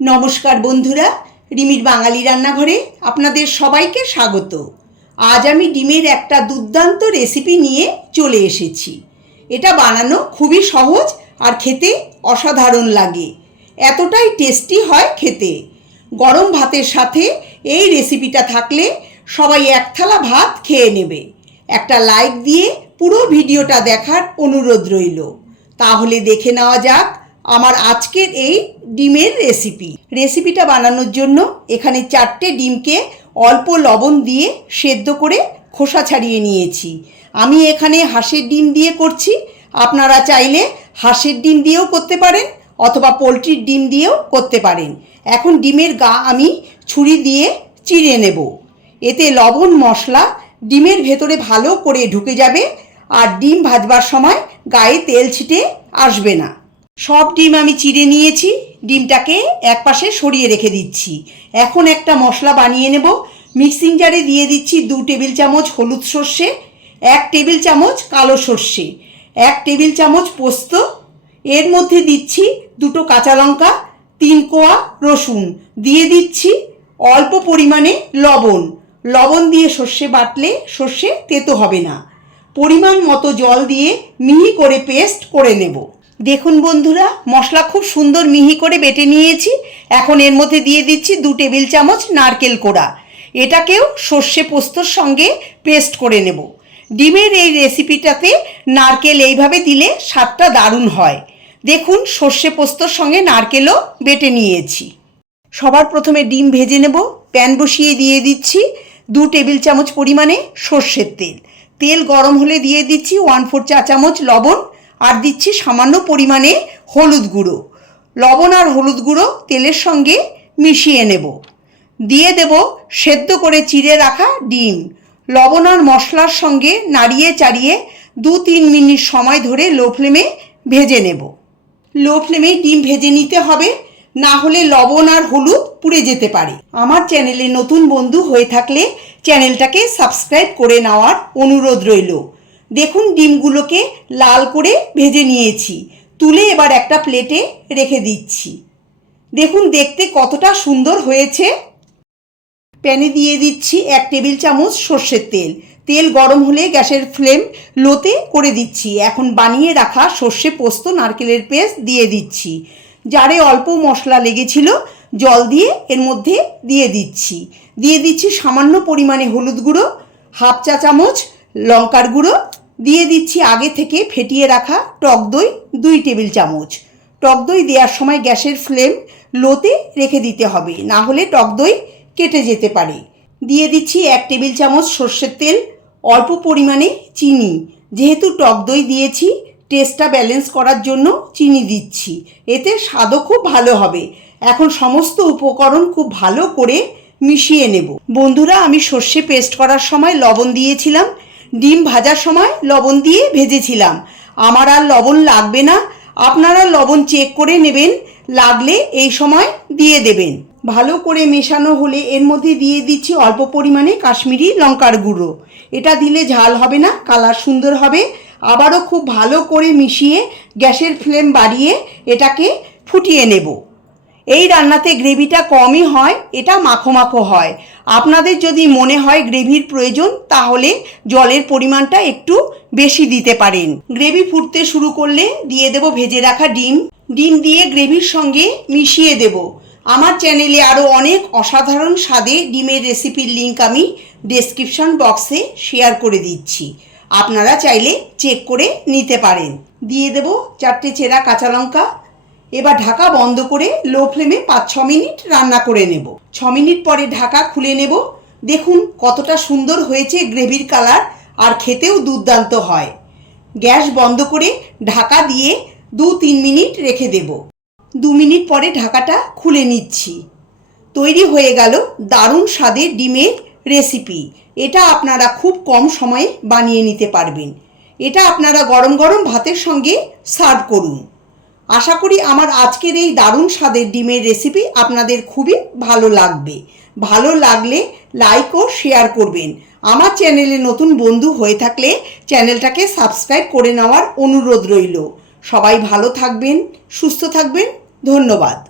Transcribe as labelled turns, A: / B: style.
A: নমস্কার বন্ধুরা, রিমির বাঙালি রান্নাঘরে আপনাদের সবাইকে স্বাগত। আজ আমি ডিমের একটা দুর্দান্ত রেসিপি নিয়ে চলে এসেছি। এটা বানানো খুবই সহজ আর খেতে অসাধারণ লাগে। এতটাই টেস্টি হয় খেতে। গরম ভাতের সাথে এই রেসিপিটা থাকলে সবাই এক থালা ভাত খেয়ে নেবে। একটা লাইক দিয়ে পুরো ভিডিওটা দেখার অনুরোধ রইল। তাহলে দেখে নেওয়া যাক আমার আজকের এই ডিমের রেসিপি রেসিপিটা বানানোর জন্য এখানে চারটে ডিমকে অল্প লবণ দিয়ে সেদ্ধ করে খোসা ছাড়িয়ে নিয়েছি। আমি এখানে হাঁসের ডিম দিয়ে করছি। আপনারা চাইলে হাঁসের ডিম দিয়েও করতে পারেন অথবা পোলট্রির ডিম দিয়েও করতে পারেন। এখন ডিমের গা আমি ছুরি দিয়ে চিড়ে নেব। এতে লবণ, মশলা ডিমের ভেতরে ভালো করে ঢুকে যাবে আর ডিম ভাজবার সময় গায়ে তেল ছিটে আসবে না। সব ডিম আমি চিড়ে নিয়েছি, ডিমটাকে একপাশে সরিয়ে রেখে দিচ্ছি। এখন একটা মশলা বানিয়ে নেব। মিক্সিং জারে দিয়ে দিচ্ছি দু টেবিল চামচ হলুদ সর্ষে, এক টেবিল চামচ কালো সর্ষে, এক টেবিল চামচ পোস্ত, এর মধ্যে দিচ্ছি দুটো কাঁচা লঙ্কা, তিন কোয়া রসুন, দিয়ে দিচ্ছি অল্প পরিমাণে লবণ। লবণ দিয়ে সর্ষে বাটলে সর্ষে তেতো হবে না। পরিমাণ মতো জল দিয়ে মিহি করে পেস্ট করে নেব। দেখুন বন্ধুরা, মশলা খুব সুন্দর মিহি করে বেটে নিয়েছি। এখন এর মধ্যে দিয়ে দিচ্ছি দু টেবিল চামচ নারকেল কোড়া। এটাকেও সর্ষে পোস্তর সঙ্গে পেস্ট করে নেব। ডিমের এই রেসিপিটাতে নারকেল এইভাবে দিলে স্বাদটা দারুণ হয়। দেখুন, সর্ষে পোস্তর সঙ্গে নারকেলও বেটে নিয়েছি। সবার প্রথমে ডিম ভেজে নেব। প্যান বসিয়ে দিয়ে দিচ্ছি দু টেবিল চামচ পরিমাণে সর্ষের তেল। তেল গরম হলে দিয়ে দিচ্ছি ওয়ান ফোর চা চামচ লবণ আর দিচ্ছি সামান্য পরিমাণে হলুদ গুঁড়ো। লবণ আর হলুদ গুঁড়ো তেলের সঙ্গে মিশিয়ে নেব। দিয়ে দেব সেদ্ধ করে চিড়ে রাখা ডিম। লবণ আর মশলার সঙ্গে নাড়িয়ে চাড়িয়ে দু তিন মিনিট সময় ধরে লো ফ্লেমে ভেজে নেব। লো ফ্লেমেই ডিম ভেজে নিতে হবে, না হলে লবণ আর হলুদ পুড়ে যেতে পারে। আমার চ্যানেলে নতুন বন্ধু হয়ে থাকলে চ্যানেলটাকে সাবস্ক্রাইব করে নেওয়ার অনুরোধ রইল। দেখুন ডিমগুলোকে লাল করে ভেজে নিয়েছি। তুলে এবার একটা প্লেটে রেখে দিচ্ছি। দেখুন দেখতে কতটা সুন্দর হয়েছে। প্যানে দিয়ে দিচ্ছি এক টেবিল চামচ সর্ষের তেল। তেল গরম হলে গ্যাসের ফ্লেম লোতে করে দিচ্ছি। এখন বানিয়ে রাখা সর্ষে পোস্ত, নারকেলের পেস্ট দিয়ে দিচ্ছি। যারে অল্প মশলা লেগেছিল, জল দিয়ে এর মধ্যে দিয়ে দিচ্ছি। দিয়ে দিচ্ছি সামান্য পরিমাণে হলুদ গুঁড়ো, হাফ চা চামচ লঙ্কার গুঁড়ো দিয়ে দিচ্ছি আগে থেকে ফেটিয়ে রাখা টক দই দুই টেবিল চামচ। টক দই দেওয়ার সময় গ্যাসের ফ্লেম লোতে রেখে দিতে হবে, না হলে টক দই কেটে যেতে পারে। দিয়ে দিচ্ছি এক টেবিল চামচ সর্ষের তেল, অল্প পরিমাণে চিনি। যেহেতু টক দই দিয়েছি টেস্টটা ব্যালেন্স করার জন্য চিনি দিচ্ছি। এতে স্বাদও খুব ভালো হবে। এখন সমস্ত উপকরণ খুব ভালো করে মিশিয়ে নেব। বন্ধুরা, আমি সর্ষে পেস্ট করার সময় লবণ দিয়েছিলাম। ডিম ভাজার সময় লবণ দিয়ে ভেজেছিলাম। আমার আর লবণ লাগবে না। আপনারা লবণ চেক করে নেবেন। লাগলে এই সময় দিয়ে দেবেন। ভালো করে মেশানো হলে এর মধ্যে দিয়ে দিচ্ছি অল্প পরিমাণে কাশ্মীরি লঙ্কার গুঁড়ো। এটা দিলে ঝাল হবে না, কালার সুন্দর হবে। আবারও খুব ভালো করে মিশিয়ে গ্যাসের ফ্লেম বাড়িয়ে এটাকে ফুটিয়ে নেব। এই রান্নাতে গ্রেভিটা কমই হয়, এটা মাখো মাখো হয়। আপনাদের যদি মনে হয় গ্রেভির প্রয়োজন, তাহলে জলের পরিমাণটা একটু বেশি দিতে পারেন। গ্রেভি ফুটতে শুরু করলে দিয়ে দেব ভেজে রাখা ডিম। ডিম দিয়ে গ্রেভির সঙ্গে মিশিয়ে দেব। আমার চ্যানেলে আরও অনেক অসাধারণ স্বাদে ডিমের রেসিপির লিঙ্ক আমি ডেসক্রিপশন বক্সে শেয়ার করে দিচ্ছি। আপনারা চাইলে চেক করে নিতে পারেন। দিয়ে দেব চারটে চেরা কাঁচা লঙ্কা এবার ঢাকা বন্ধ করে লো ফ্লেমে পাঁচ ছ মিনিট রান্না করে নেব। ছ মিনিট পরে ঢাকা খুলে নেব। দেখুন কতটা সুন্দর হয়েছে গ্রেভির কালার আর খেতেও দুর্দান্ত হয়। গ্যাস বন্ধ করে ঢাকা দিয়ে দু তিন মিনিট রেখে দেব। দু মিনিট পরে ঢাকাটা খুলে নিচ্ছি। তৈরি হয়ে গেল দারুণ স্বাদের ডিমের রেসিপি। এটা আপনারা খুব কম সময়ে বানিয়ে নিতে পারবেন। এটা আপনারা গরম গরম ভাতের সঙ্গে সার্ভ করুন। আশা করি আমার আজকের এই দারুণ স্বাদের ডিমের রেসিপি আপনাদের খুবই ভালো লাগবে। ভালো লাগলে লাইক ও শেয়ার করবেন। আমার চ্যানেলে নতুন বন্ধু হয়ে থাকলে চ্যানেলটাকে সাবস্ক্রাইব করে নেওয়ার অনুরোধ রইল। সবাই ভালো থাকবেন, সুস্থ থাকবেন, ধন্যবাদ।